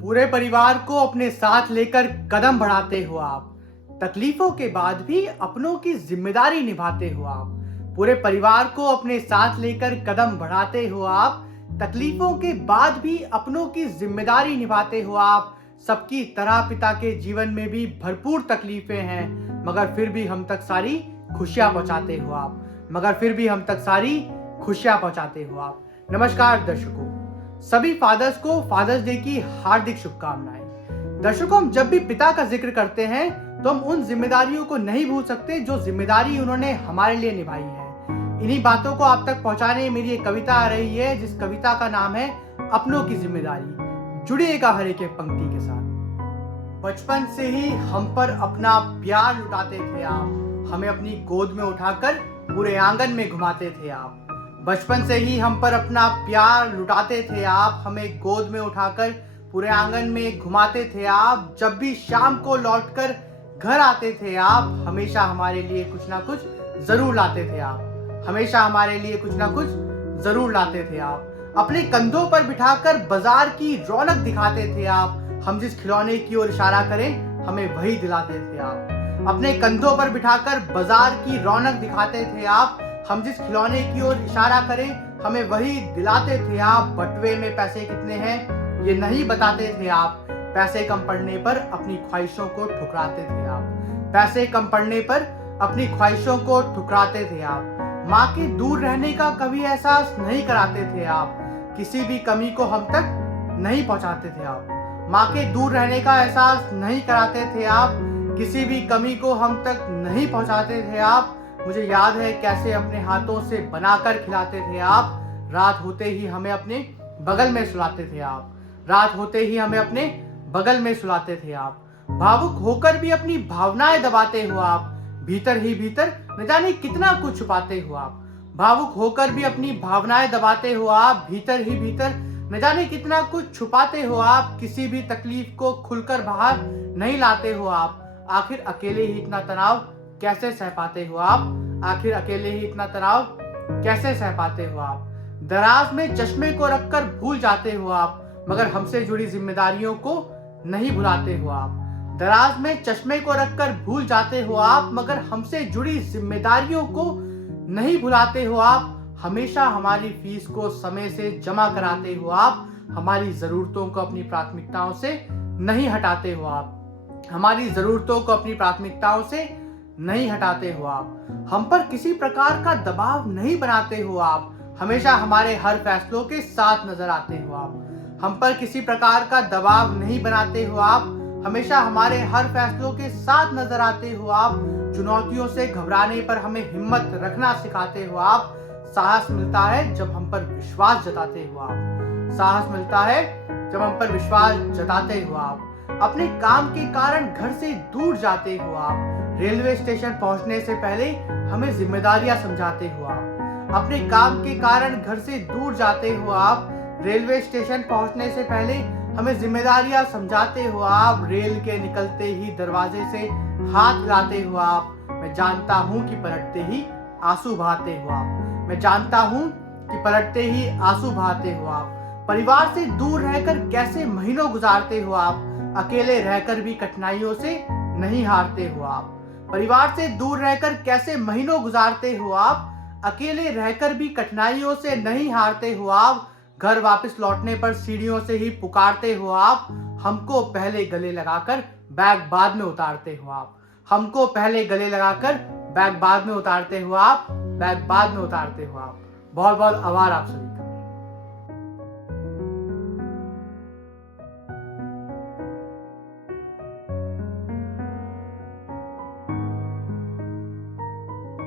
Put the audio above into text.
पूरे परिवार को अपने साथ लेकर कदम बढ़ाते हो आप। तकलीफों के बाद भी अपनों की जिम्मेदारी निभाते हो आप। पूरे परिवार को अपने साथ लेकर कदम बढ़ाते हो आप। तकलीफों के बाद भी अपनों की जिम्मेदारी निभाते हो आप। सबकी तरह पिता के जीवन में भी भरपूर तकलीफें हैं, मगर फिर भी हम तक सारी खुशियां पहुंचाते हो आप। मगर फिर भी हम तक सारी खुशियां पहुंचाते हो आप। नमस्कार दर्शकों, सभी फादर्स को फादर्स डे की हार्दिक शुभकामनाएं। दर्शकों, हम जब भी पिता का जिक्र करते हैं तो हम उन जिम्मेदारियों को नहीं भूल सकते जो जिम्मेदारी उन्होंने हमारे लिए निभाई है। इन्हीं बातों को आप तक पहुंचाने मेरी एक कविता आ रही है, जिस कविता का नाम है अपनों की जिम्मेदारी। जुड़िएगा हर एक पंक्ति के साथ। बचपन से ही हम पर अपना प्यार लुटाते थे आप। हमें अपनी गोद में उठाकर पूरे आंगन में घुमाते थे आप। बचपन से ही हम पर अपना प्यार लुटाते थे आप। हमें गोद में उठाकर पूरे आंगन में घुमाते थे आप। जब भी शाम को लौटकर घर आते थे आप, हमेशा हमारे लिए कुछ ना कुछ जरूर लाते थे आप। हमेशा हमारे लिए कुछ ना कुछ जरूर लाते थे आप। अपने कंधों पर बिठाकर बाजार की रौनक दिखाते थे आप। हम जिस खिलौने की ओर इशारा करें हमें वही दिलाते थे आप। अपने कंधों पर बिठाकर बाजार की रौनक दिखाते थे आप। हम जिस खिलौने की ओर इशारा करें हमें वही दिलाते थे आप। बटुए में पैसे कितने हैं ये नहीं बताते थे आप। पैसे कम पड़ने पर अपनी ख्वाहिशों को ठुकराते थे आप। पैसे कम पड़ने पर अपनी ख्वाहिशों को ठुकराते थे आप। माँ के दूर रहने का कभी एहसास नहीं कराते थे आप। किसी भी कमी को हम तक नहीं पहुंचाते थे आप। माँ के दूर रहने का एहसास नहीं कराते थे आप। किसी भी कमी को हम तक नहीं पहुंचाते थे आप। मुझे याद है कैसे अपने हाथों से बनाकर खिलाते थे आप। रात होते ही हमें अपने बगल में सुलाते थे आप। रात होते ही हमें अपने बगल में सुलाते थे आप। भावुक होकर भी अपनी भावनाएं दबाते हो आप। भीतर ही भीतर न जाने कितना कुछ छुपाते हो आप। भावुक होकर भी अपनी भावनाएं दबाते हो आप। भीतर ही भीतर न जाने कितना कुछ छुपाते हो आप। किसी भी तकलीफ को खुलकर बाहर नहीं लाते हो आप। आखिर अकेले ही इतना तनाव कैसे सह पाते हो आप। आखिर अकेले ही इतना तनाव कैसे सह पाते हो आप। दराज में चश्मे को रखकर भूल जाते हो आप, मगर हमसे जुड़ी जिम्मेदारियों को नहीं भुलाते हो आप। दराज में चश्मे को रखकर भूल जाते हो आप, मगर हमसे जुड़ी जिम्मेदारियों को नहीं भुलाते हो आप। हमेशा हमारी फीस को समय से जमा कराते हो आप। हमारी जरूरतों को अपनी प्राथमिकताओं से नहीं हटाते हो आप। हमारी जरूरतों को अपनी प्राथमिकताओं से नहीं हटाते हो आप। हम पर किसी प्रकार का दबाव नहीं बनाते हो आप। हमेशा हमारे हर फैसलों के साथ नजर आते हो आप। हम पर किसी प्रकार का दबाव नहीं बनाते हो आप। हमेशा हमारे हर फैसलों के साथ नजर आते हो आप। चुनौतियों से घबराने पर हमें हिम्मत रखना सिखाते हो आप। साहस मिलता है जब हम पर विश्वास जताते हो आप। साहस मिलता है जब हम पर विश्वास जताते हो आप। अपने काम के कारण घर से दूर जाते हो आप। रेलवे स्टेशन पहुंचने से पहले हमें जिम्मेदारियां समझाते हो आप। अपने काम के कारण घर से दूर जाते हो आप। रेलवे स्टेशन पहुंचने से पहले हमें जिम्मेदारियां समझाते हो आप। रेल के निकलते ही दरवाजे से हाथ हिलाते हो आप। मैं जानता हूं कि पलटते ही आंसू बहाते हो आप। मैं जानता हूं कि पलटते ही आंसू बहाते हो आप। परिवार से दूर रहकर कैसे महीनों गुजारते हो आप। अकेले रहकर भी कठिनाइयों से नहीं हारते हो आप। परिवार से दूर रहकर कैसे महीनों गुजारते हो आप। अकेले रहकर भी कठिनाइयों से नहीं हारते हो आप। घर वापस लौटने पर सीढ़ियों से ही पुकारते हो आप। हमको पहले गले लगाकर बैग बाद में उतारते हो आप। हमको पहले गले लगाकर बैग बाद में उतारते हो आप। बैग बाद में उतारते हो आप। बहुत बहुत आभार आप सभी।